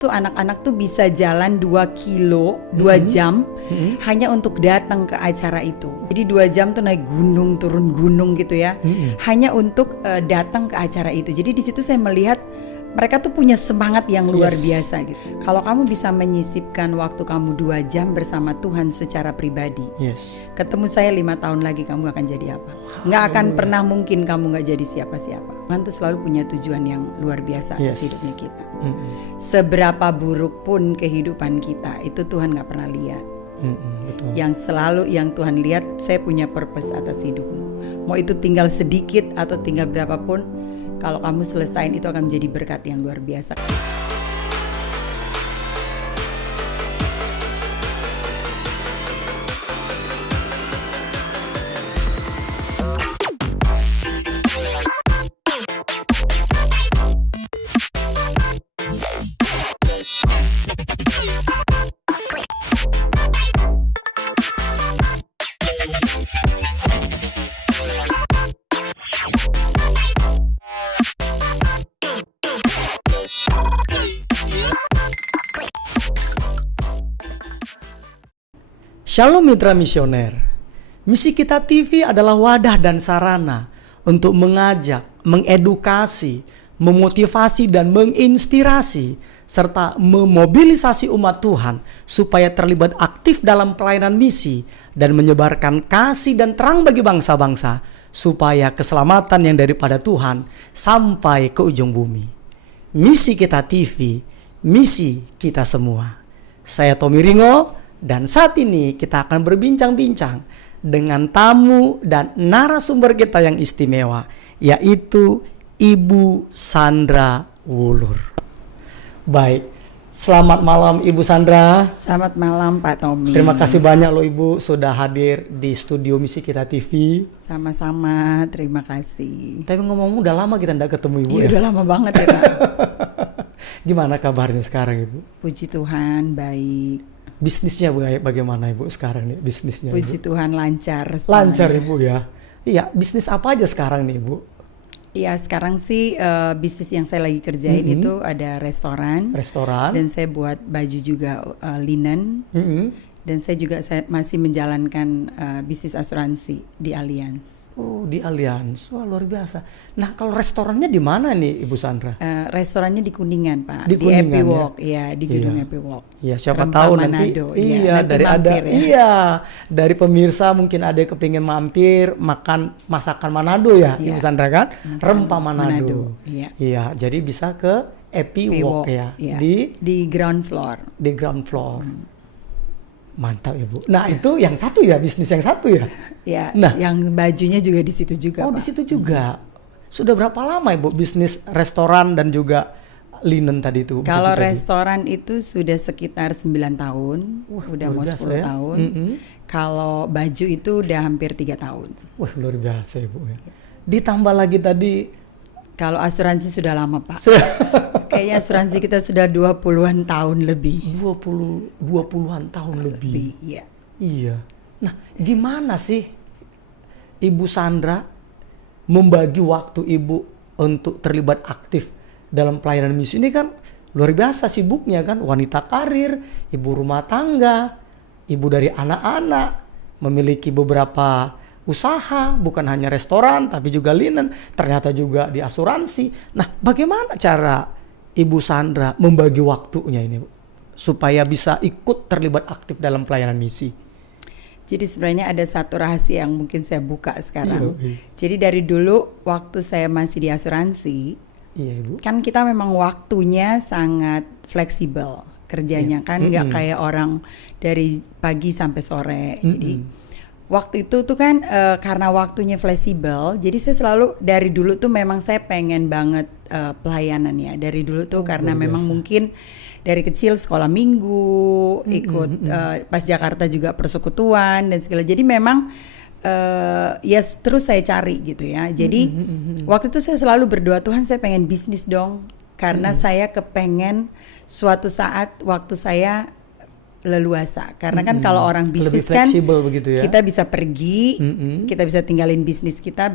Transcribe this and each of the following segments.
tuh anak-anak tuh bisa jalan 2 kilo, 2 jam hanya untuk datang ke acara itu. Jadi 2 jam tuh naik gunung, turun gunung gitu ya. Hanya untuk datang ke acara itu. Jadi di situ saya melihat mereka tuh punya semangat yang luar biasa gitu. Kalau kamu bisa menyisipkan waktu kamu 2 jam bersama Tuhan secara pribadi, ketemu saya 5 tahun lagi kamu akan jadi apa? Nggak akan pernah mungkin kamu nggak jadi siapa-siapa. Tuhan tuh selalu punya tujuan yang luar biasa atas hidupnya kita. Seberapa buruk pun kehidupan kita, itu Tuhan nggak pernah lihat. Betul. Yang selalu yang Tuhan lihat, saya punya purpose atas hidupmu. Mau itu tinggal sedikit atau tinggal berapapun, kalau kamu selesain itu akan menjadi berkat yang luar biasa. Shalom mitra misioner. Misi Kita TV adalah wadah dan sarana untuk mengajak, mengedukasi, memotivasi dan menginspirasi serta memobilisasi umat Tuhan supaya terlibat aktif dalam pelayanan misi dan menyebarkan kasih dan terang bagi bangsa-bangsa supaya keselamatan yang daripada Tuhan sampai ke ujung bumi. Misi Kita TV, misi kita semua. Saya Tommy Ringo. Dan saat ini kita akan berbincang-bincang dengan tamu dan narasumber kita yang istimewa, yaitu Ibu Sandra Wulur. Baik, selamat malam Ibu Sandra. Selamat malam Pak Tommy. Terima kasih banyak loh Ibu sudah hadir di studio Misi Kita TV. Sama-sama, terima kasih. Tapi ngomong udah lama kita tidak ketemu Ibu. Iya, udah lama banget ya Pak. Gimana kabarnya sekarang Ibu? Puji Tuhan, baik. Bisnisnya bagaimana Ibu sekarang nih bisnisnya? Puji Ibu? Tuhan lancar semuanya. Lancar Ibu ya. Iya, bisnis apa aja sekarang nih Ibu? Iya, sekarang sih bisnis yang saya lagi kerjain itu ada restoran. Dan saya buat baju juga linen. Dan saya juga masih menjalankan bisnis asuransi di Allianz. Oh, di Allianz. Wah, luar biasa. Nah, kalau restorannya di mana nih Ibu Sandra? Restorannya di Kuningan, Pak. Di Kuningan, Epi Walk, ya, di gedung Epi Walk. Iya, siapa tahu Manado. nanti. Iya, nanti mampir, dari pemirsa mungkin ada yang kepingin mampir makan masakan Manado ya, Ibu Sandra kan? Rempah Manado. Iya, jadi bisa ke Epi Walk ya. Di ground floor. Di ground floor. Mantap Ibu. Nah itu yang satu ya, bisnis yang satu ya. Ya, nah, yang bajunya juga di situ juga. Oh, Pak. Di situ juga. Sudah berapa lama Ibu bisnis restoran dan juga linen tadi itu? Kalau restoran itu sudah sekitar 9 tahun. Udah mau 10 tahun. Kalau baju itu udah hampir 3 tahun. Wah, luar biasa Ibu ya. Ditambah lagi tadi. Kalau asuransi sudah lama Pak. Kayaknya asuransi kita sudah 20-an tahun lebih. 20-an tahun lebih. Iya. Iya. Nah, gimana sih Ibu Sandra membagi waktu Ibu untuk terlibat aktif dalam pelayanan misi? Ini kan luar biasa sibuknya kan, wanita karir, ibu rumah tangga, ibu dari anak-anak, memiliki beberapa usaha, bukan hanya restoran tapi juga linen, ternyata juga di asuransi. Nah, bagaimana cara Ibu Sandra membagi waktunya ini supaya bisa ikut terlibat aktif dalam pelayanan misi? Jadi sebenarnya ada satu rahasia yang mungkin saya buka sekarang. Jadi dari dulu waktu saya masih di asuransi, Ibu. Kan kita memang waktunya sangat fleksibel kerjanya kan, nggak kayak orang dari pagi sampai sore. Jadi waktu itu tuh kan karena waktunya fleksibel, jadi saya selalu dari dulu tuh memang saya pengen banget pelayanan ya. Dari dulu tuh karena memang mungkin dari kecil sekolah minggu, ikut pas Jakarta juga persekutuan dan segala. Jadi memang terus saya cari gitu ya. Jadi waktu itu saya selalu berdoa, Tuhan saya pengen bisnis dong. Karena saya kepengen suatu saat waktu saya leluasa. Karena kan kalau orang bisnis kan begitu ya? Kita bisa pergi, kita bisa tinggalin bisnis kita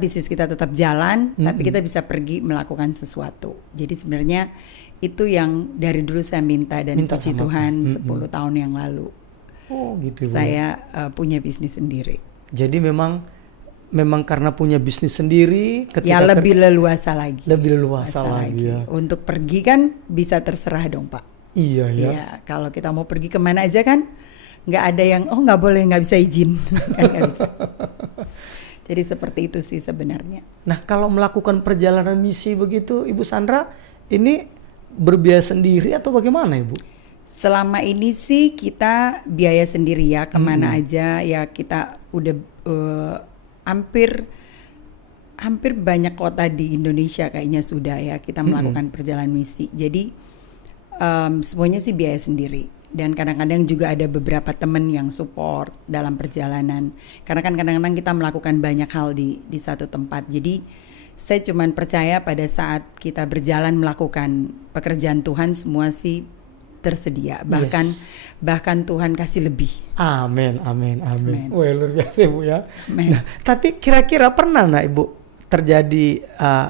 tetap jalan, tapi kita bisa pergi melakukan sesuatu. Jadi sebenarnya Itu yang dari dulu saya minta dan Minta puji sama Tuhan Tuhan. 10 tahun yang lalu Oh gitu Bu. saya punya bisnis sendiri. Jadi memang karena punya bisnis sendiri, ketika Ya lebih leluasa lagi. lebih leluasa lagi ya. Untuk pergi kan bisa terserah dong Pak. Iya ya. Iya, kalau kita mau pergi kemana aja kan nggak ada yang nggak boleh, nggak bisa izin kan nggak bisa. Jadi seperti itu sih sebenarnya. Nah kalau melakukan perjalanan misi begitu Ibu Sandra, ini berbiaya sendiri atau bagaimana Ibu? Selama ini sih kita biaya sendiri ya, kemana aja ya kita udah hampir banyak kota di Indonesia kayaknya sudah ya kita melakukan perjalanan misi. Jadi semuanya sih biaya sendiri. Dan kadang-kadang juga ada beberapa teman yang support dalam perjalanan. Karena kan kadang-kadang kita melakukan banyak hal di satu tempat. Jadi saya cuman percaya pada saat kita berjalan melakukan pekerjaan Tuhan semua sih tersedia. Bahkan Tuhan kasih lebih. Amin, amin, amin. Amin. Wah luar biasa Bu ya. Amin. Nah, tapi kira-kira pernah nggak Ibu terjadi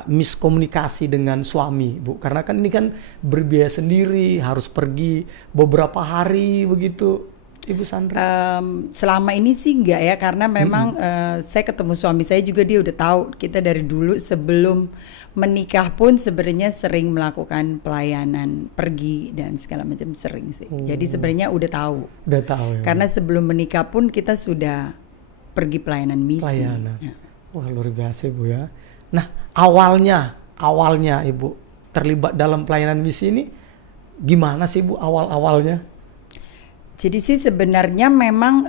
miskomunikasi dengan suami Bu? Karena kan ini kan berbiaya sendiri, harus pergi beberapa hari begitu, Ibu Sandra. Selama ini sih enggak ya, karena memang saya ketemu suami saya juga, dia udah tahu kita dari dulu sebelum menikah pun sebenarnya sering melakukan pelayanan pergi dan segala macam, sering sih. Jadi sebenarnya udah tahu. Udah tahu ya. Karena sebelum menikah pun kita sudah pergi pelayanan misi. Pelayanan. Ya. Wah luar biasa Bu ya. Nah awalnya Ibu terlibat dalam pelayanan misi ini gimana sih Bu awalnya? Jadi sih sebenarnya memang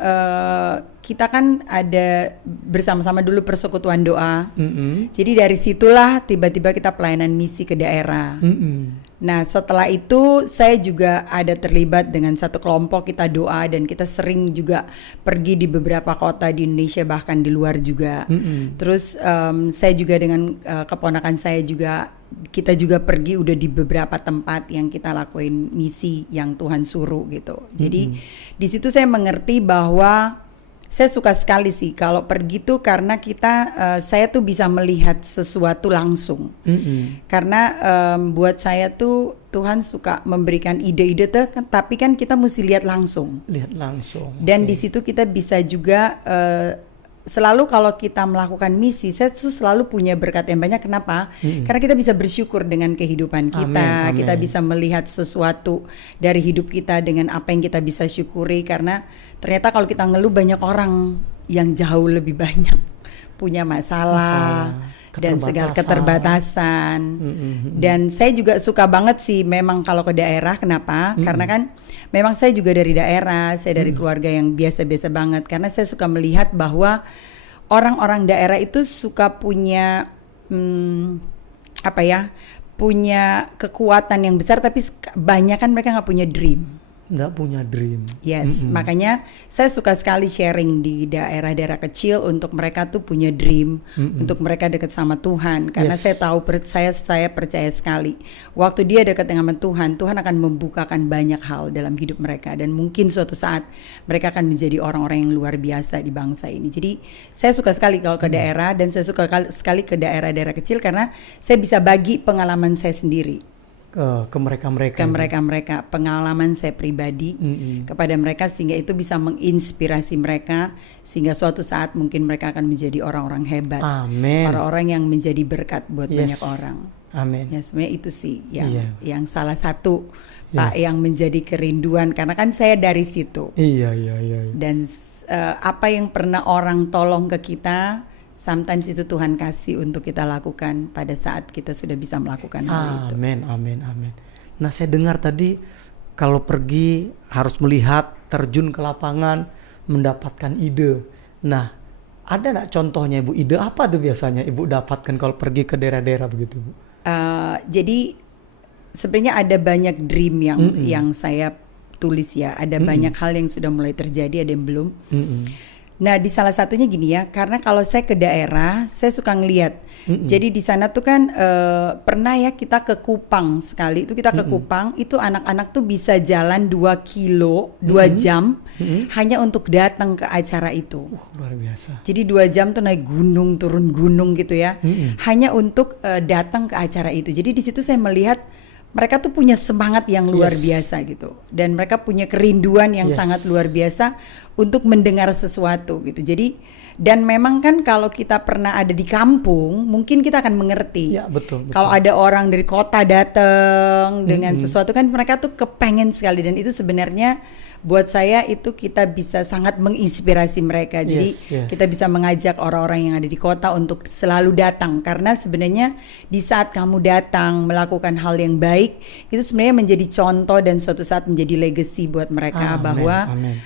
kita kan ada bersama-sama dulu persekutuan doa. Jadi dari situlah tiba-tiba kita pelayanan misi ke daerah. Nah setelah itu saya juga ada terlibat dengan satu kelompok, kita doa dan kita sering juga pergi di beberapa kota di Indonesia bahkan di luar juga. Terus saya juga dengan keponakan saya juga, kita juga pergi udah di beberapa tempat yang kita lakuin misi yang Tuhan suruh gitu. Jadi di situ saya mengerti bahwa saya suka sekali sih kalau pergi tuh karena saya tuh bisa melihat sesuatu langsung. Karena buat saya tuh Tuhan suka memberikan ide-ide tuh, tapi kan kita mesti lihat langsung. Lihat langsung. Dan di situ kita bisa juga selalu kalau kita melakukan misi, saya tuh selalu punya berkat yang banyak. Kenapa? Karena kita bisa bersyukur dengan kehidupan kita. Amin. Kita bisa melihat sesuatu dari hidup kita dengan apa yang kita bisa syukuri. Karena ternyata kalau kita ngeluh, banyak orang yang jauh lebih banyak punya masalah dan segala keterbatasan. Dan saya juga suka banget sih memang kalau ke daerah. Kenapa? Karena kan memang saya juga dari daerah, saya dari keluarga yang biasa-biasa banget. Karena saya suka melihat bahwa orang-orang daerah itu suka punya punya kekuatan yang besar, tapi banyak kan mereka nggak punya dream. Nggak punya dream. Yes, makanya saya suka sekali sharing di daerah-daerah kecil untuk mereka tuh punya dream, untuk mereka dekat sama Tuhan. Karena saya tahu, saya percaya sekali, waktu dia dekat dengan Tuhan, Tuhan akan membukakan banyak hal dalam hidup mereka, dan mungkin suatu saat mereka akan menjadi orang-orang yang luar biasa di bangsa ini. Jadi saya suka sekali kalau ke daerah, dan saya suka sekali ke daerah-daerah kecil karena saya bisa bagi pengalaman saya sendiri. Ke mereka Pengalaman saya pribadi kepada mereka, sehingga itu bisa menginspirasi mereka, sehingga suatu saat mungkin mereka akan menjadi orang-orang hebat. Amin. Orang-orang yang menjadi berkat buat banyak orang. Amin. Ya sebenarnya itu sih yang salah satu Pak yang menjadi kerinduan, karena kan saya dari situ. Iya. Dan apa yang pernah orang tolong ke kita, sometimes itu Tuhan kasih untuk kita lakukan pada saat kita sudah bisa melakukan hal itu. Amin. Nah saya dengar tadi kalau pergi harus melihat, terjun ke lapangan, mendapatkan ide. Nah ada nggak contohnya Ibu, ide apa tuh biasanya Ibu dapatkan kalau pergi ke daerah-daerah begitu Bu? Jadi sebenarnya ada banyak dream yang saya tulis ya. Ada banyak hal yang sudah mulai terjadi, ada yang belum. Nah di salah satunya gini ya, karena kalau saya ke daerah saya suka ngelihat. Jadi di sana tuh kan pernah ya kita ke Kupang sekali, itu kita ke Kupang, itu anak-anak tuh bisa jalan 2 kilo 2 jam hanya untuk datang ke acara itu. Luar biasa. Jadi 2 jam tuh naik gunung, turun gunung gitu ya, hanya untuk datang ke acara itu. Jadi di situ saya melihat mereka tuh punya semangat yang luar Yes. biasa gitu, dan mereka punya kerinduan yang Yes. sangat luar biasa untuk mendengar sesuatu gitu. Jadi, dan memang kan kalau kita pernah ada di kampung, mungkin kita akan mengerti. Ya, betul. Kalau ada orang dari kota datang dengan sesuatu, kan mereka tuh kepengen sekali, dan itu sebenarnya buat saya itu kita bisa sangat menginspirasi mereka. Jadi Yes. kita bisa mengajak orang-orang yang ada di kota untuk selalu datang, karena sebenarnya di saat kamu datang melakukan hal yang baik, itu sebenarnya menjadi contoh dan suatu saat menjadi legacy buat mereka. Amin, Bahwa amin.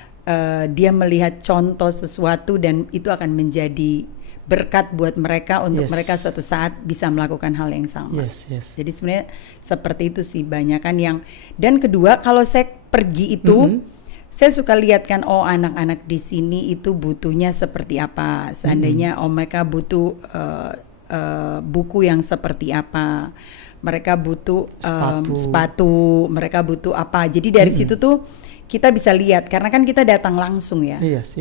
dia melihat contoh sesuatu dan itu akan menjadi berkat buat mereka untuk Yes. mereka suatu saat bisa melakukan hal yang sama. Yes. Jadi sebenarnya seperti itu sih banyak kan yang. Dan kedua, kalau saya pergi itu, saya suka lihat kan, oh anak-anak di sini itu butuhnya seperti apa. Seandainya mereka butuh buku yang seperti apa, mereka butuh sepatu, mereka butuh apa. Jadi dari situ tuh kita bisa lihat, karena kan kita datang langsung ya. Yes.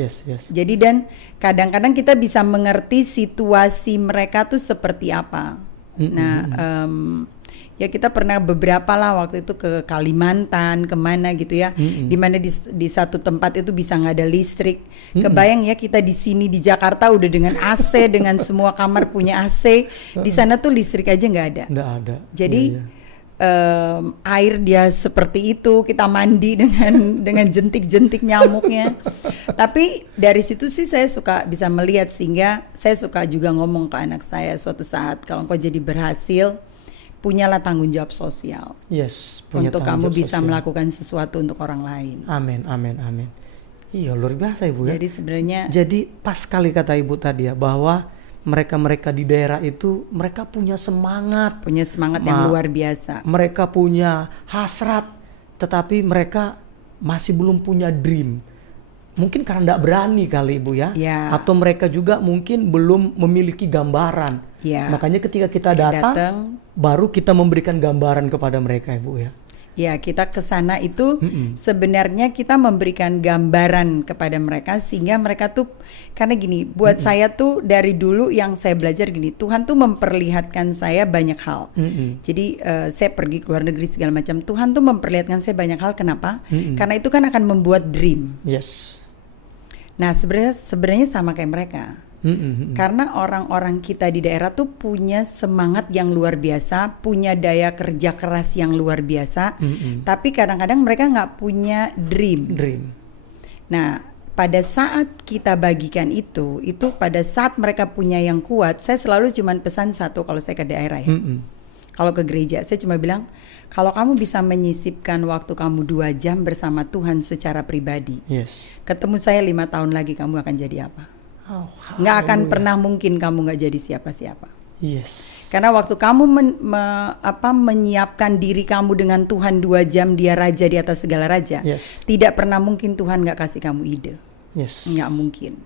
Jadi dan kadang-kadang kita bisa mengerti situasi mereka tuh seperti apa. Nah, ya kita pernah beberapa lah waktu itu ke Kalimantan, kemana gitu ya, di mana di satu tempat itu bisa nggak ada listrik. Kebayang ya, kita di sini di Jakarta udah dengan AC, dengan semua kamar punya AC, di sana tuh listrik aja nggak ada. Nggak ada. Jadi Iya. air dia seperti itu, kita mandi dengan jentik-jentik nyamuknya. Tapi dari situ sih saya suka bisa melihat, sehingga saya suka juga ngomong ke anak saya, suatu saat kalau engkau jadi berhasil, punyalah tanggung jawab sosial. Yes, punya Untuk tanggung kamu jawab bisa sosial. melakukan sesuatu untuk orang lain. Amin. Iya, luar biasa Ibu ya. Jadi sebenarnya Jadi pas sekali kata Ibu tadi ya, bahwa mereka-mereka di daerah itu mereka punya semangat, punya semangat yang luar biasa. mereka punya hasrat, tetapi mereka masih belum punya dream. Mungkin karena tidak berani kali Ibu ya. Ya. Atau mereka juga mungkin belum memiliki gambaran. Ya. Makanya ketika kita datang, baru kita memberikan gambaran kepada mereka Ibu ya. Ya, kita ke sana itu sebenarnya kita memberikan gambaran kepada mereka, sehingga mereka tuh, karena gini, buat saya tuh dari dulu yang saya belajar gini, Tuhan tuh memperlihatkan saya banyak hal. Jadi saya pergi ke luar negeri segala macam, Tuhan tuh memperlihatkan saya banyak hal. Kenapa? Karena itu kan akan membuat dream. Yes. Nah, sebenarnya sama kayak mereka. Karena orang-orang kita di daerah tuh punya semangat yang luar biasa, punya daya kerja keras yang luar biasa, tapi kadang-kadang mereka nggak punya dream. Nah, pada saat kita bagikan itu pada saat mereka punya yang kuat, saya selalu cuman pesan satu kalau saya ke daerah ya. Kalau ke gereja, saya cuma bilang, kalau kamu bisa menyisipkan waktu kamu 2 jam bersama Tuhan secara pribadi, ketemu saya 5 tahun lagi, kamu akan jadi apa? Nggak akan pernah mungkin kamu nggak jadi siapa-siapa. Yes. Karena waktu kamu menyiapkan diri kamu dengan Tuhan 2 jam, dia raja di atas segala raja, tidak pernah mungkin Tuhan nggak kasih kamu ide. Nggak mungkin.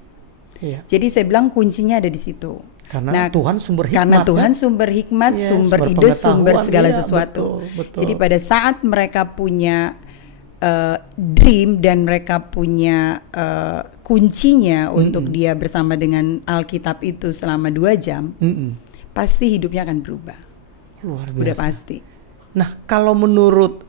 Jadi saya bilang kuncinya ada di situ. Karena Tuhan sumber hikmat. Karena Tuhan sumber hikmat, sumber ide, sumber segala sesuatu. Betul. Jadi pada saat mereka punya dream dan mereka punya kuncinya untuk dia bersama dengan Alkitab itu selama 2 jam, pasti hidupnya akan berubah. Luar biasa. Udah pasti. Nah, kalau menurut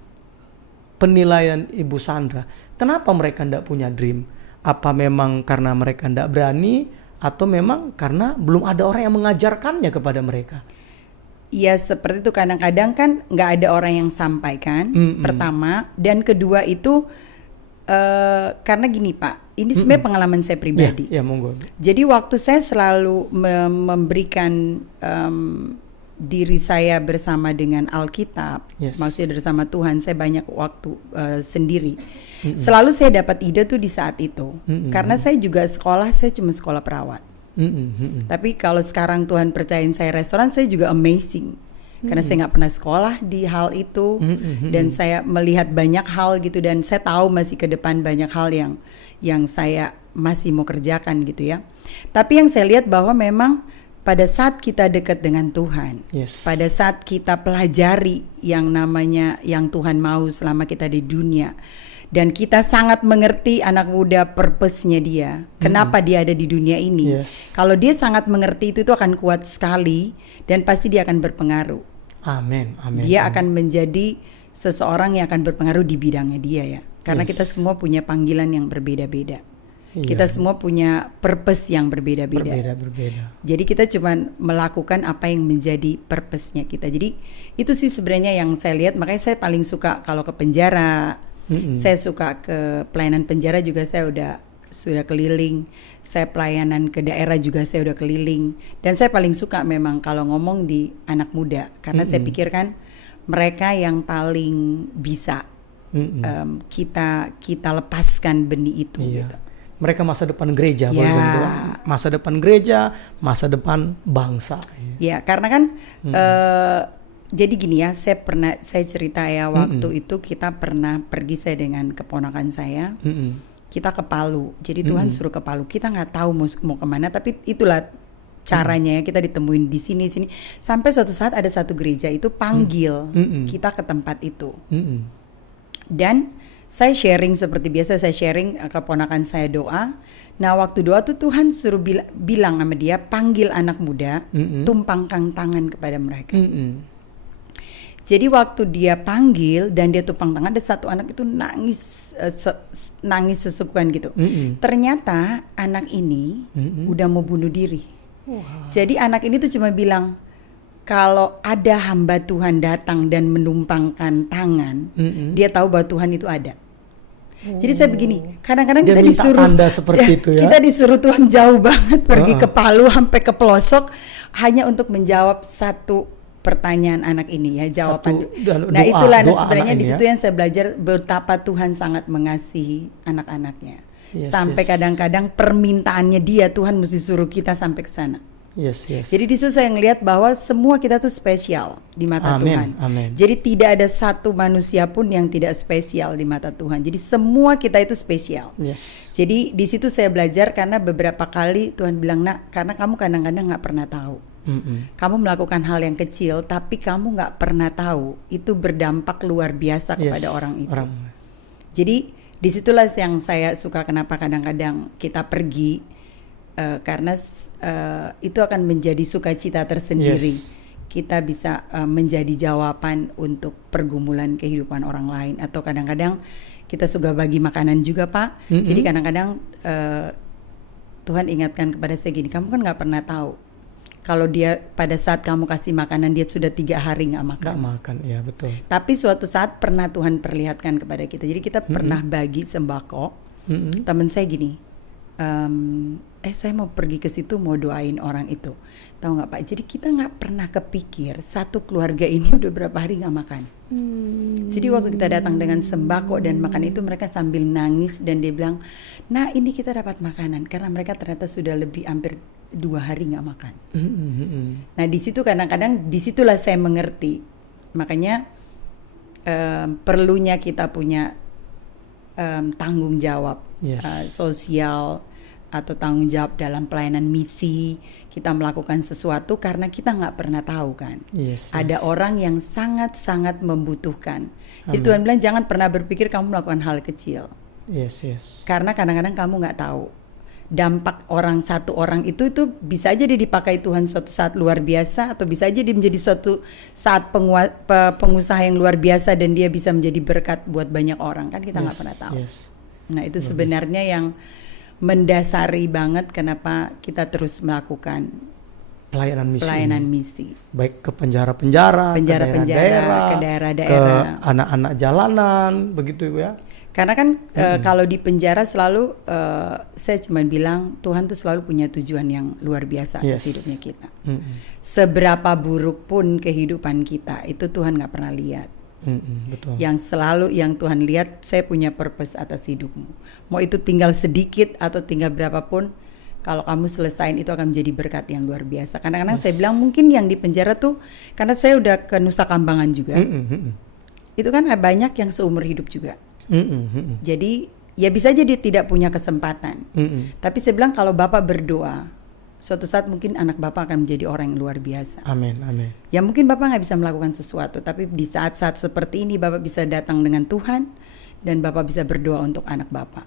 penilaian Ibu Sandra, kenapa mereka tidak punya dream? Apa memang karena mereka tidak berani, atau memang karena belum ada orang yang mengajarkannya kepada mereka? Ya seperti itu, kadang-kadang kan nggak ada orang yang sampaikan, pertama, dan kedua itu karena gini Pak, ini sebenarnya pengalaman saya pribadi. Ya, monggo. Jadi waktu saya selalu memberikan diri saya bersama dengan Alkitab, maksudnya bersama Tuhan, saya banyak waktu sendiri. Selalu saya dapat ide tuh di saat itu, karena saya juga saya cuma sekolah perawat. Tapi kalau sekarang Tuhan percayain saya restoran, saya juga amazing karena saya nggak pernah sekolah di hal itu, dan saya melihat banyak hal gitu, dan saya tahu masih ke depan banyak hal yang saya masih mau kerjakan gitu ya. Tapi yang saya lihat bahwa memang pada saat kita dekat dengan Tuhan, pada saat kita pelajari yang namanya yang Tuhan mau selama kita di dunia, dan kita sangat mengerti anak muda purpose-nya dia, kenapa dia ada di dunia ini. Kalau dia sangat mengerti itu akan kuat sekali, dan pasti dia akan berpengaruh. Amin, amin. Dia amin. akan menjadi seseorang yang akan berpengaruh di bidangnya dia ya. Karena kita semua punya panggilan yang berbeda-beda. Iya. Kita semua punya purpose yang berbeda-beda. Berbeda. Jadi kita cuma melakukan apa yang menjadi purpose-nya kita. Jadi itu sih sebenarnya yang saya lihat. Makanya saya paling suka kalau ke penjara. Saya suka ke pelayanan penjara juga, saya sudah keliling. Saya pelayanan ke daerah juga saya udah keliling. Dan saya paling suka memang kalau ngomong di anak muda. Karena saya pikirkan mereka yang paling bisa kita lepaskan benih itu gitu. Mereka masa depan gereja, Ya. masa depan gereja, masa depan bangsa. Ya, karena kan jadi gini ya, saya cerita ya, waktu itu kita pernah pergi saya dengan keponakan saya, kita ke Palu. Jadi Tuhan suruh ke Palu, kita nggak tahu mau kemana, tapi itulah caranya ya, kita ditemuin di sini. Sampai suatu saat ada satu gereja itu panggil kita ke tempat itu. Dan saya sharing seperti biasa, saya sharing keponakan saya doa. Nah waktu doa tuh Tuhan suruh bilang sama dia, panggil anak muda, tumpangkan tangan kepada mereka. Jadi waktu dia panggil dan dia tumpang tangan, ada satu anak itu nangis sesukuan gitu. Ternyata anak ini udah mau bunuh diri. Jadi anak ini tuh cuma bilang, kalau ada hamba Tuhan datang dan menumpangkan tangan, dia tahu bahwa Tuhan itu ada. Jadi saya begini, kadang-kadang kita disuruh tanda seperti itu ya. Kita disuruh Tuhan jauh banget pergi ke Palu sampai ke pelosok hanya untuk menjawab satu pertanyaan anak ini ya, jawaban. Nah itulah sebenarnya di situ yang saya belajar betapa Tuhan sangat mengasihi anak-anaknya. Sampai kadang-kadang permintaannya dia, Tuhan mesti suruh kita sampai ke sana. Jadi di situ saya ngelihat bahwa semua kita tuh spesial di mata Tuhan. Jadi tidak ada satu manusia pun yang tidak spesial di mata Tuhan. Jadi semua kita itu spesial. Jadi di situ saya belajar karena beberapa kali Tuhan bilang, nak, karena kamu kadang-kadang nggak pernah tahu. Kamu melakukan hal yang kecil, tapi kamu nggak pernah tahu itu berdampak luar biasa kepada orang itu. Jadi disitulah yang saya suka, kenapa kadang-kadang kita pergi. Karena itu akan menjadi sukacita tersendiri. Kita bisa menjadi jawaban untuk pergumulan kehidupan orang lain. Atau kadang-kadang kita suka bagi makanan juga, Pak. Jadi kadang-kadang Tuhan ingatkan kepada saya gini, kamu kan gak pernah tahu kalau dia pada saat kamu kasih makanan, dia sudah 3 hari gak makan. Gak makan, ya betul. Tapi suatu saat pernah Tuhan perlihatkan kepada kita. Jadi kita pernah bagi sembako. Teman saya gini, saya mau pergi ke situ mau doain orang itu, tahu nggak Pak? Jadi kita nggak pernah kepikir satu keluarga ini udah berapa hari nggak makan. Jadi waktu kita datang dengan sembako dan makan itu, mereka sambil nangis dan dia bilang, nah ini kita dapat makanan karena mereka ternyata sudah lebih hampir 2 hari nggak makan. Nah di situ kadang-kadang disitulah saya mengerti, makanya perlunya kita punya tanggung jawab sosial atau tanggung jawab dalam pelayanan misi. Kita melakukan sesuatu karena kita nggak pernah tahu kan. Ada orang yang sangat-sangat membutuhkan. Jadi Tuhan bilang jangan pernah berpikir kamu melakukan hal kecil. Karena kadang-kadang kamu nggak tahu dampak satu orang itu bisa aja dia dipakai Tuhan suatu saat luar biasa, atau bisa aja dia menjadi suatu saat pengusaha yang luar biasa dan dia bisa menjadi berkat buat banyak orang, kan kita nggak pernah tahu. Nah itu sebenarnya yang mendasari banget kenapa kita terus melakukan pelayanan misi. Baik ke penjara-penjara, ke daerah-daerah, ke anak-anak jalanan, begitu ya. Karena kan kalau di penjara selalu saya cuma bilang Tuhan tuh selalu punya tujuan yang luar biasa atas hidupnya kita. Seberapa buruk pun kehidupan kita, itu Tuhan nggak pernah lihat. Betul. Yang selalu yang Tuhan lihat, saya punya purpose atas hidupmu. Mau itu tinggal sedikit atau tinggal berapapun, kalau kamu selesain itu akan menjadi berkat yang luar biasa. Kadang-kadang saya bilang mungkin yang di penjara tuh, karena saya udah ke Nusa Kambangan juga, itu kan banyak yang seumur hidup juga. Jadi ya bisa aja dia tidak punya kesempatan. Tapi saya bilang kalau Bapak berdoa, suatu saat mungkin anak Bapak akan menjadi orang yang luar biasa. Amin. Ya mungkin Bapak gak bisa melakukan sesuatu, tapi di saat-saat seperti ini Bapak bisa datang dengan Tuhan dan Bapak bisa berdoa untuk anak Bapak.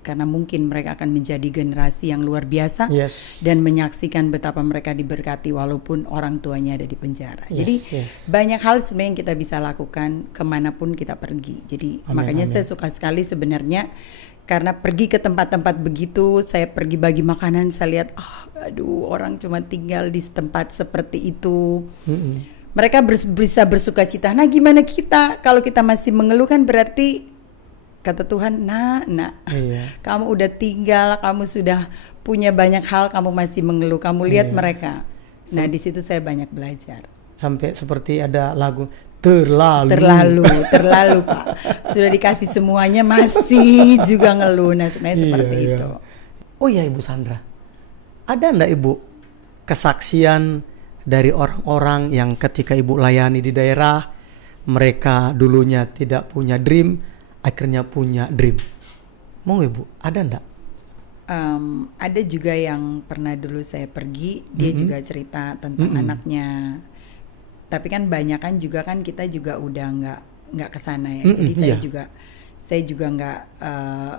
karena mungkin mereka akan menjadi generasi yang luar biasa Yes. dan menyaksikan betapa mereka diberkati walaupun orang tuanya ada di penjara. Yes, Jadi yes. banyak hal sebenarnya yang kita bisa lakukan kemanapun kita pergi. Jadi Amin, makanya amin. saya suka sekali sebenarnya karena pergi ke tempat-tempat begitu, saya pergi bagi makanan, saya lihat, aduh orang cuma tinggal di tempat seperti itu. Mereka bisa bersuka cita. Nah gimana kita? Kalau kita masih mengeluh kan berarti kata Tuhan, nak, Iya. kamu udah tinggal, kamu sudah punya banyak hal, kamu masih mengeluh. Kamu lihat Iya. mereka. Nah di situ saya banyak belajar. Sampai seperti ada lagu terlalu. Terlalu Pak. Sudah dikasih semuanya masih juga ngeluh. Nah sebenarnya Iya, seperti iya. itu. Oh iya Ibu Sandra, ada enggak Ibu kesaksian dari orang-orang yang ketika Ibu layani di daerah, mereka dulunya tidak punya dream, akhirnya punya dream? Mau Ibu, ada enggak? Ada juga yang pernah dulu saya pergi, dia juga cerita tentang anaknya. Tapi kan banyak kan juga kan kita juga udah nggak kesana ya. Jadi saya juga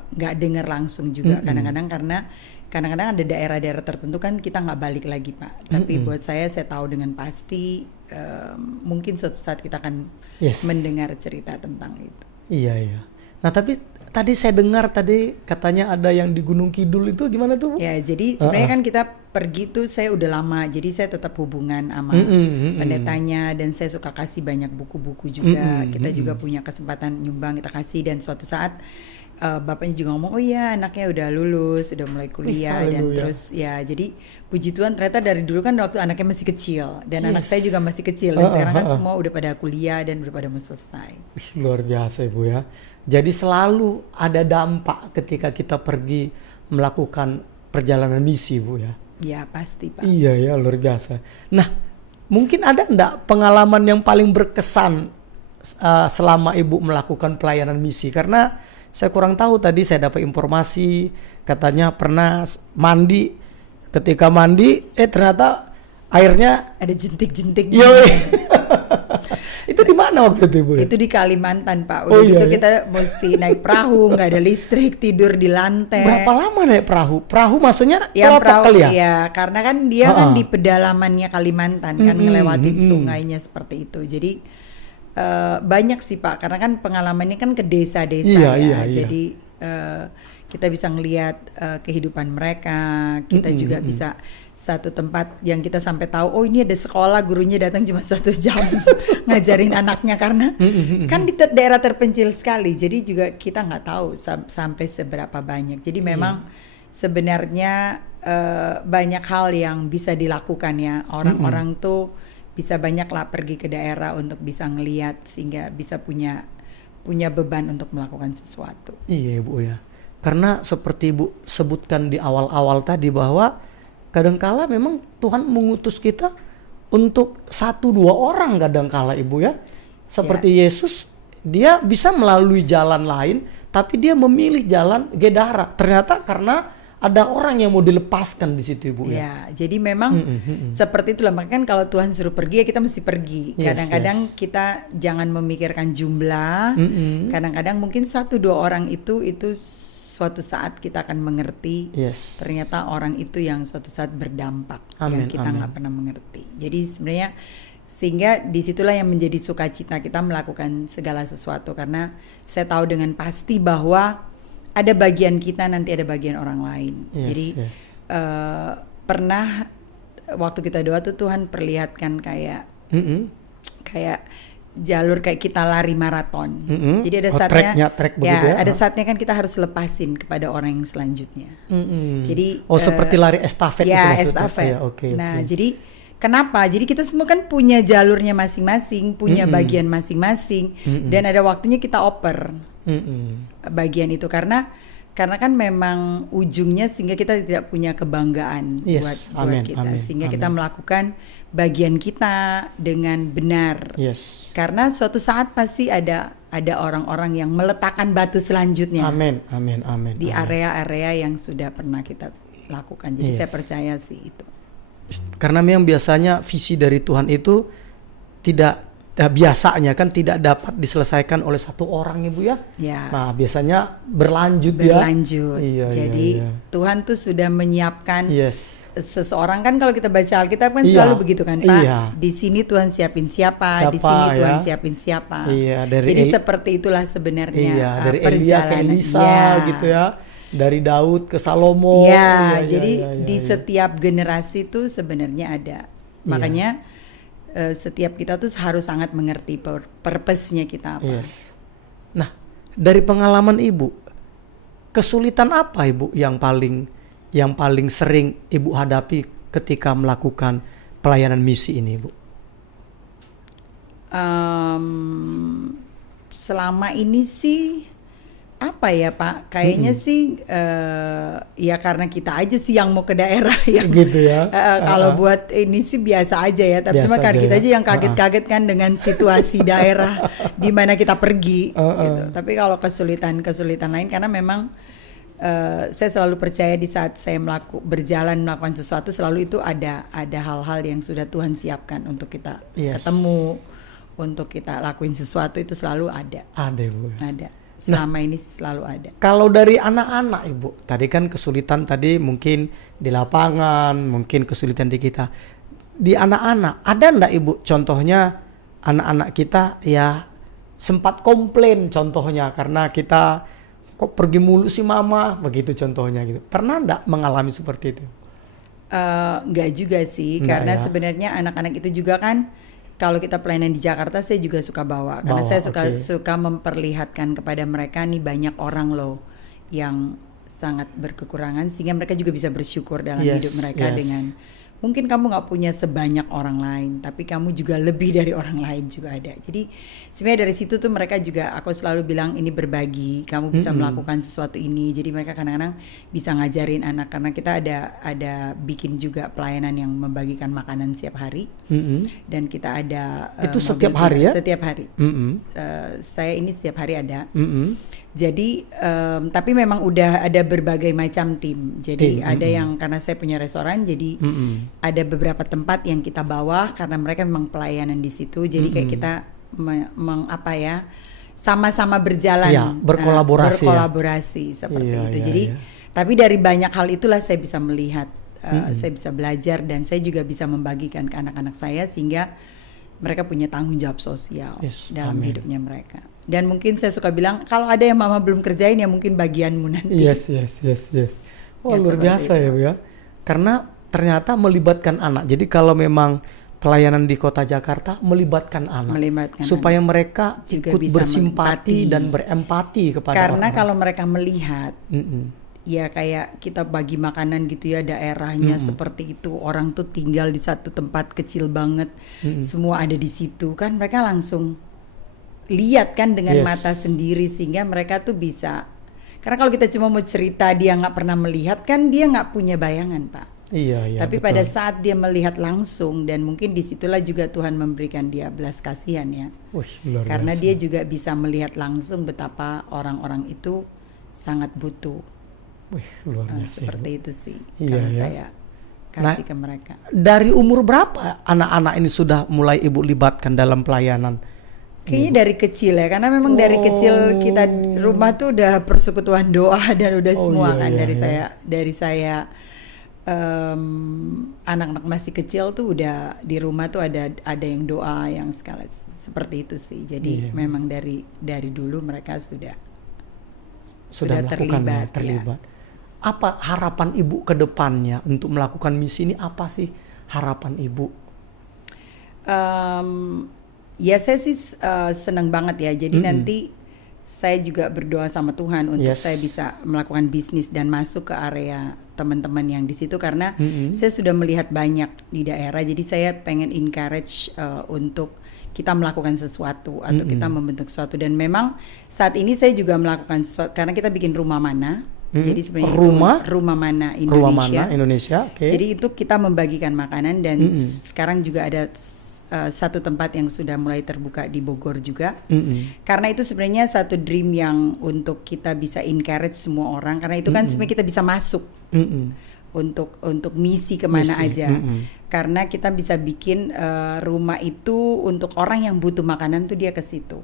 nggak dengar langsung juga kadang-kadang ada daerah-daerah tertentu kan kita nggak balik lagi Pak. Tapi buat saya tahu dengan pasti mungkin suatu saat kita akan Yes. mendengar cerita tentang itu. Iya, iya. Nah tapi tadi saya dengar tadi katanya ada yang di Gunung Kidul itu gimana tuh Bu? Ya jadi sebenarnya kan kita pergi tuh saya udah lama, jadi saya tetap hubungan sama pendetanya dan saya suka kasih banyak buku-buku juga. Kita juga punya kesempatan nyumbang, kita kasih, dan suatu saat bapaknya juga ngomong, oh iya anaknya udah lulus, udah mulai kuliah dan haleluya. terus ya jadi puji Tuhan ternyata dari dulu kan waktu anaknya masih kecil dan anak saya juga masih kecil dan sekarang kan semua udah pada kuliah dan udah pada mau selesai. Wih, luar biasa Ibu ya. Jadi selalu ada dampak ketika kita pergi melakukan perjalanan misi Bu ya. Ya pasti Pak. Iya ya, luar biasa. Nah mungkin ada enggak pengalaman yang paling berkesan selama Ibu melakukan pelayanan misi? Karena saya kurang tahu, tadi saya dapat informasi katanya pernah mandi, ketika mandi ternyata airnya Ada jentik-jentiknya. Yoi. Itu di mana waktu itu Bu? Itu di Kalimantan Pak. Oh, Udah gitu iya, kita mesti naik perahu, nggak ada listrik, tidur di lantai. Berapa lama naik perahu? Perahu maksudnya Yang kelotok perahu kali ya? ya, karena kan dia kan di pedalamannya Kalimantan kan ngelewatin sungainya seperti itu. Jadi banyak sih Pak, karena kan pengalamannya kan ke desa-desa Iya. Jadi kita bisa ngelihat kehidupan mereka. Kita juga bisa satu tempat yang kita sampai tahu, oh ini ada sekolah, gurunya datang cuma 1 jam ngajarin anaknya karena kan di daerah terpencil sekali. Jadi juga kita nggak tahu sampai seberapa banyak. Jadi memang sebenarnya banyak hal yang bisa dilakukan ya. Orang-orang tuh bisa banyak lah pergi ke daerah untuk bisa ngelihat sehingga bisa punya beban untuk melakukan sesuatu. Iya Bu ya. Karena seperti Ibu sebutkan di awal-awal tadi bahwa kadangkala memang Tuhan mengutus kita untuk 1-2 orang kadangkala Ibu ya. Seperti Yesus, dia bisa melalui jalan lain tapi dia memilih jalan Gedara. Ternyata karena ada orang yang mau dilepaskan di situ Ibu ya. Ya, jadi memang seperti itulah. Makanya kan kalau Tuhan suruh pergi ya kita mesti pergi. Kadang-kadang kita jangan memikirkan jumlah. Kadang-kadang mungkin 1-2 orang itu suatu saat kita akan mengerti. Ternyata orang itu yang suatu saat berdampak yang kita nggak pernah mengerti. Jadi sebenarnya sehingga disitulah yang menjadi sukacita kita melakukan segala sesuatu, karena saya tahu dengan pasti bahwa ada bagian kita, nanti ada bagian orang lain. Jadi pernah waktu kita doa tuh Tuhan perlihatkan kayak jalur kayak kita lari maraton. Jadi ada saatnya ada saatnya kan kita harus lepasin kepada orang yang selanjutnya. Jadi seperti lari estafet ya, itu estafet. Okay, nah, jadi kenapa? Jadi kita semua kan punya jalurnya masing-masing, punya bagian masing-masing, dan ada waktunya kita oper bagian itu karena kan memang ujungnya sehingga kita tidak punya kebanggaan buat kita, sehingga kita melakukan bagian kita dengan benar. Karena suatu saat pasti ada orang-orang yang meletakkan batu selanjutnya. Amin. Di area-area yang sudah pernah kita lakukan. Jadi saya percaya sih itu. Karena memang biasanya visi dari Tuhan itu tidak biasanya kan tidak dapat diselesaikan oleh satu orang Ibu ya. Ya. Nah, biasanya berlanjut Berlanjut. Iya, Jadi iya. Tuhan tuh sudah menyiapkan Yes. seseorang, kan kalau kita baca Alkitab kan Iya. selalu begitu kan Pak. Iya. Di sini Tuhan siapin siapa, di Siapa, sini Tuhan ya. siapin siapa. Iya, dari Jadi seperti itulah sebenarnya Iya, dari Elia ke perjalanan. Elisa Ya. gitu ya. Dari Daud ke Salomo. Ya, Iya, jadi iya, iya, di iya. setiap generasi tuh sebenarnya ada. Makanya setiap kita tuh harus sangat mengerti purpose-nya kita apa. Yes. Nah, dari pengalaman Ibu, kesulitan apa Ibu yang paling sering Ibu hadapi ketika melakukan pelayanan misi ini, Ibu? Selama ini sih apa ya Pak? Kayaknya sih ya karena kita aja sih yang mau ke daerah yang Gitu ya. kalau buat ini sih biasa aja ya. Tapi Biasa cuma kan aja kita ya. aja yang kaget-kaget kan dengan situasi daerah di mana kita pergi. Gitu. Tapi kalau kesulitan lain karena memang saya selalu percaya di saat saya berjalan melakukan sesuatu selalu itu ada hal-hal yang sudah Tuhan siapkan untuk kita Yes. ketemu, untuk kita lakuin sesuatu itu selalu ada. Ada, Ibu. Ada. Selama ini selalu ada. Kalau dari anak-anak Ibu, tadi kan kesulitan tadi mungkin di lapangan, mungkin kesulitan di kita. Di anak-anak, ada enggak Ibu contohnya anak-anak kita ya sempat komplain contohnya karena kita kok pergi mulu sih mama, begitu contohnya gitu. Pernah enggak mengalami seperti itu? Enggak juga sih, Enggak karena ya. sebenarnya anak-anak itu juga kan kalau kita pelayanan di Jakarta saya juga suka bawa karena saya suka memperlihatkan kepada mereka nih banyak orang loh yang sangat berkekurangan sehingga mereka juga bisa bersyukur dalam Yes, hidup mereka yes. dengan mungkin kamu nggak punya sebanyak orang lain tapi kamu juga lebih dari orang lain juga ada. Jadi sebenarnya dari situ tuh mereka juga aku selalu bilang ini berbagi, kamu bisa melakukan sesuatu ini. Jadi mereka kadang-kadang bisa ngajarin anak karena kita ada bikin juga pelayanan yang membagikan makanan setiap hari. Dan kita ada Itu mobil setiap hari ya? Setiap hari. Saya ini setiap hari ada. Jadi tapi memang udah ada berbagai macam tim. Jadi ada yang karena saya punya restoran, jadi ada beberapa tempat yang kita bawa karena mereka memang pelayanan di situ. Jadi kayak kita sama-sama berjalan, Ya, berkolaborasi seperti Iya, itu. iya, Jadi iya. tapi dari banyak hal itulah saya bisa melihat, saya bisa belajar dan saya juga bisa membagikan ke anak-anak saya sehingga mereka punya tanggung jawab sosial Yes, dalam amin. hidupnya mereka. Dan mungkin saya suka bilang kalau ada yang mama belum kerjain ya mungkin bagianmu nanti. Yes. Wah, Ya, luar seperti biasa ya, Bu ya. Karena ternyata melibatkan anak. Jadi kalau memang pelayanan di Kota Jakarta melibatkan anak, Melibatkan supaya mereka Juga ikut bisa bersimpati mengempati. dan berempati kepada Karena orang. kalau mereka melihat Mm-mm. ya kayak kita bagi makanan gitu ya daerahnya seperti itu, orang tuh tinggal di satu tempat kecil banget, semua ada di situ kan mereka langsung lihat kan dengan Yes. mata sendiri sehingga mereka tuh bisa. Karena kalau kita cuma mau cerita dia nggak pernah melihat kan dia nggak punya bayangan Pak. Iya, Tapi betul. pada saat dia melihat langsung dan mungkin disitulah juga Tuhan memberikan dia belas kasihan ya. Wih, luar Karena biasa. dia juga bisa melihat langsung betapa orang-orang itu sangat butuh. Wih, luar biasa. Seperti itu sih Iya, kalau ya. saya kasih ke mereka. Dari umur berapa anak-anak ini sudah mulai Ibu libatkan dalam pelayanan? Kayaknya dari kecil ya, karena memang dari kecil kita di rumah tuh udah persekutuan doa dan udah semua kan dari saya anak-anak masih kecil tuh udah di rumah tuh ada yang doa yang skala seperti itu sih. Jadi memang dari dulu mereka sudah melakukan terlibat. terlibat. Apa harapan Ibu ke depannya untuk melakukan misi ini? Apa sih harapan Ibu? Ya saya sih senang banget ya. Jadi nanti saya juga berdoa sama Tuhan untuk saya bisa melakukan bisnis dan masuk ke area teman-teman yang di situ karena saya sudah melihat banyak di daerah. Jadi saya pengen encourage untuk kita melakukan sesuatu atau kita membentuk sesuatu. Dan memang saat ini saya juga melakukan sesuatu karena kita bikin rumah mana. Jadi sebenarnya rumah mana Indonesia. Rumah mana Indonesia. Okay. Jadi itu kita membagikan makanan dan sekarang juga ada satu tempat yang sudah mulai terbuka di Bogor juga. Karena itu sebenarnya satu dream yang untuk kita bisa encourage semua orang karena itu kan sebenarnya kita bisa masuk untuk misi kemana aja. karena kita bisa bikin rumah itu untuk orang yang butuh makanan tuh dia ke situ.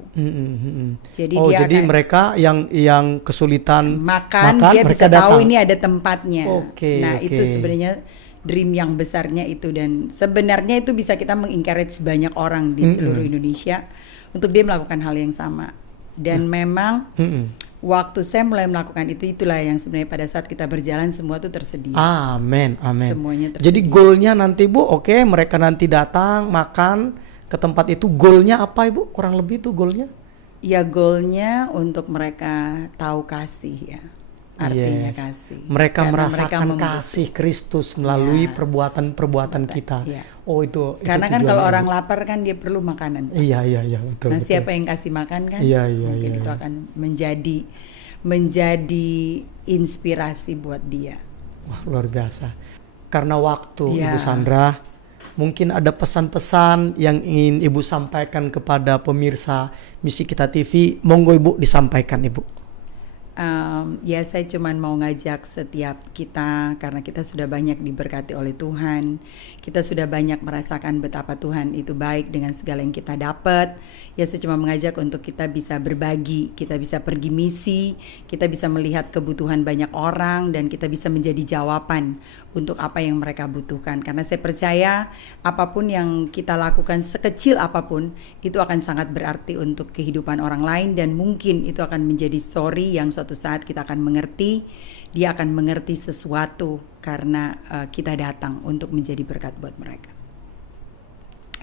Jadi dia jadi mereka yang kesulitan makan dia mereka bisa tahu datang. ini ada tempatnya. Nah, Oke. itu sebenarnya dream yang besarnya itu, dan sebenarnya itu bisa kita mengencourage banyak orang di seluruh Indonesia untuk dia melakukan hal yang sama. Dan memang waktu saya mulai melakukan itu, itulah yang sebenarnya pada saat kita berjalan semua tuh tersedia. Amin. Semuanya tersedia. Jadi goalnya nanti Bu, mereka nanti datang makan ke tempat itu. Goalnya apa Ibu? Kurang lebih tuh goalnya? Ya, goalnya untuk mereka tahu kasih ya. Artinya kasih. Mereka Karena merasakan kasih Kristus melalui perbuatan-perbuatan kita. Iya. Oh itu Karena kan tujuannya, kalau Bu. orang lapar kan dia perlu makanan. Iya betul. Nah, betul. siapa yang kasih makan kan? Iya, mungkin itu akan menjadi inspirasi buat dia. Wah, luar biasa. Karena waktu Iya. Ibu Sandra, mungkin ada pesan-pesan yang ingin Ibu sampaikan kepada pemirsa Misi Kita TV. Monggo Ibu disampaikan Ibu. Ya, saya cuman mau ngajak setiap kita, karena kita sudah banyak diberkati oleh Tuhan, kita sudah banyak merasakan betapa Tuhan itu baik dengan segala yang kita dapat. Ya, saya cuma mengajak untuk kita bisa berbagi, kita bisa pergi misi, kita bisa melihat kebutuhan banyak orang, dan kita bisa menjadi jawaban untuk apa yang mereka butuhkan. Karena saya percaya apapun yang kita lakukan, sekecil apapun, itu akan sangat berarti untuk kehidupan orang lain, dan mungkin itu akan menjadi story yang suatu saat kita akan mengerti, dia akan mengerti sesuatu karena kita datang untuk menjadi berkat buat mereka.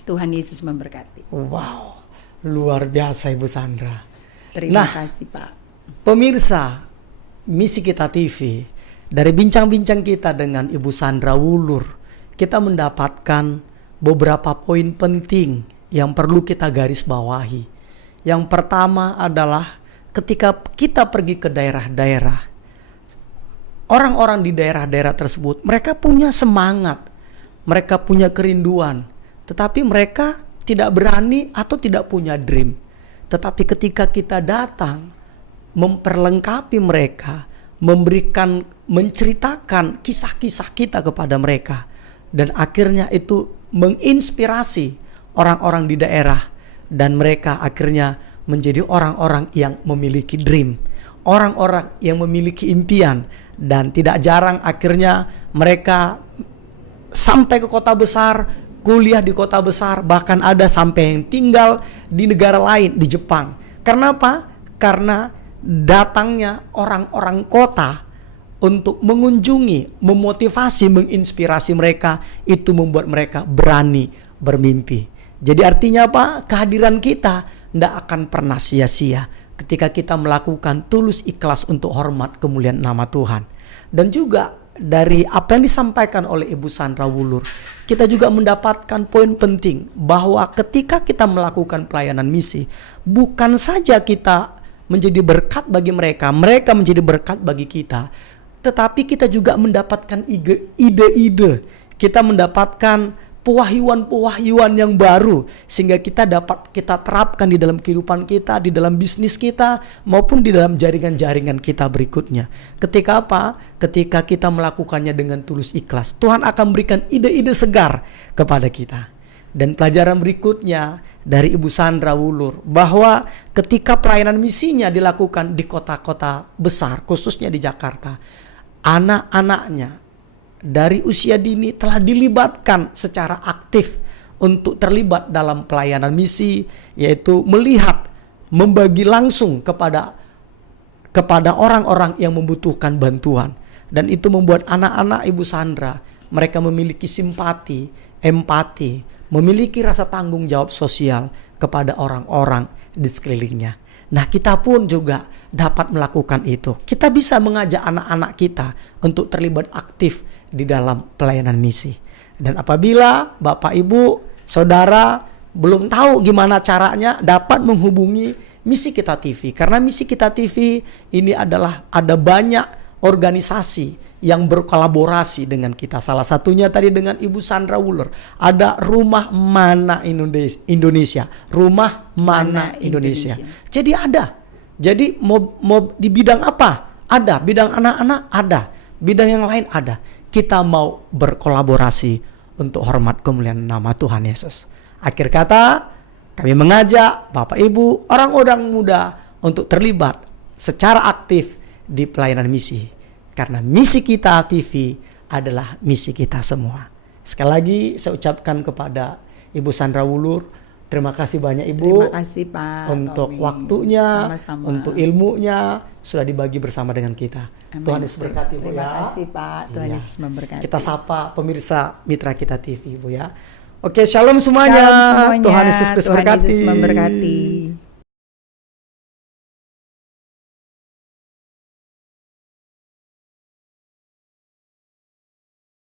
Tuhan Yesus memberkati. Wow, luar biasa Ibu Sandra. Terima kasih Pak. Pemirsa Misi Kita TV, dari bincang-bincang kita dengan Ibu Sandra Wulur, kita mendapatkan beberapa poin penting yang perlu kita garis bawahi. Yang pertama adalah ketika kita pergi ke daerah-daerah, orang-orang di daerah-daerah tersebut, mereka punya semangat, mereka punya kerinduan, tetapi mereka tidak berani atau tidak punya dream. Tetapi ketika kita datang, memperlengkapi mereka, menceritakan kisah-kisah kita kepada mereka, dan akhirnya itu menginspirasi orang-orang di daerah, dan mereka akhirnya menjadi orang-orang yang memiliki dream, orang-orang yang memiliki impian, dan tidak jarang akhirnya mereka sampai ke kota besar, kuliah di kota besar, bahkan ada sampai yang tinggal di negara lain, di Jepang. Karena apa? Karena datangnya orang-orang kota untuk mengunjungi, memotivasi, menginspirasi mereka, itu membuat mereka berani bermimpi. Jadi artinya apa? Kehadiran kita tidak akan pernah sia-sia ketika kita melakukan tulus ikhlas untuk hormat kemuliaan nama Tuhan. Dan juga dari apa yang disampaikan oleh Ibu Sandra Wulur, kita juga mendapatkan poin penting bahwa ketika kita melakukan pelayanan misi, bukan saja kita menjadi berkat bagi mereka, mereka menjadi berkat bagi kita, tetapi kita juga mendapatkan ide-ide, kita mendapatkan pewahyuan-pewahyuan yang baru, sehingga kita dapat kita terapkan di dalam kehidupan kita, di dalam bisnis kita, maupun di dalam jaringan-jaringan kita berikutnya. Ketika apa? Ketika kita melakukannya dengan tulus ikhlas, Tuhan akan berikan ide-ide segar kepada kita. Dan pelajaran berikutnya dari Ibu Sandra Wulur, bahwa ketika pelayanan misinya dilakukan di kota-kota besar, khususnya di Jakarta, anak-anaknya dari usia dini telah dilibatkan secara aktif untuk terlibat dalam pelayanan misi, yaitu melihat, membagi langsung kepada orang-orang yang membutuhkan bantuan. Dan itu membuat anak-anak Ibu Sandra, mereka memiliki simpati, empati, memiliki rasa tanggung jawab sosial kepada orang-orang di sekelilingnya. Nah, kita pun juga dapat melakukan itu. Kita bisa mengajak anak-anak kita untuk terlibat aktif di dalam pelayanan misi. Dan apabila Bapak Ibu Saudara belum tahu gimana caranya, dapat menghubungi Misi Kita TV. Karena Misi Kita TV ini adalah ada banyak organisasi yang berkolaborasi dengan kita. Salah satunya tadi dengan Ibu Sandra Wulur, ada Rumah Mana Indonesia. Rumah Mana Indonesia. Jadi ada. Jadi mau di bidang apa? Ada. Bidang anak-anak ada. Bidang yang lain ada. Kita mau berkolaborasi untuk hormat kemuliaan nama Tuhan Yesus. Akhir kata, kami mengajak Bapak Ibu, orang-orang muda untuk terlibat secara aktif di pelayanan misi. Karena misi kita TV adalah misi kita semua. Sekali lagi saya ucapkan kepada Ibu Sandra Wulur, terima kasih banyak Ibu. Terima kasih Pak untuk Tommy. waktunya, Sama-sama. untuk ilmunya sudah dibagi bersama dengan kita. Amin. Tuhan Yesus berkati Bu Terima ya. kasih Pak, Tuhan Iya. Yesus memberkati. Kita sapa pemirsa Mitra Kita TV Bu ya. Oke, shalom semuanya. Shalom semuanya. Tuhan Yesus Kristus Tuhan berkati. Yesus memberkati.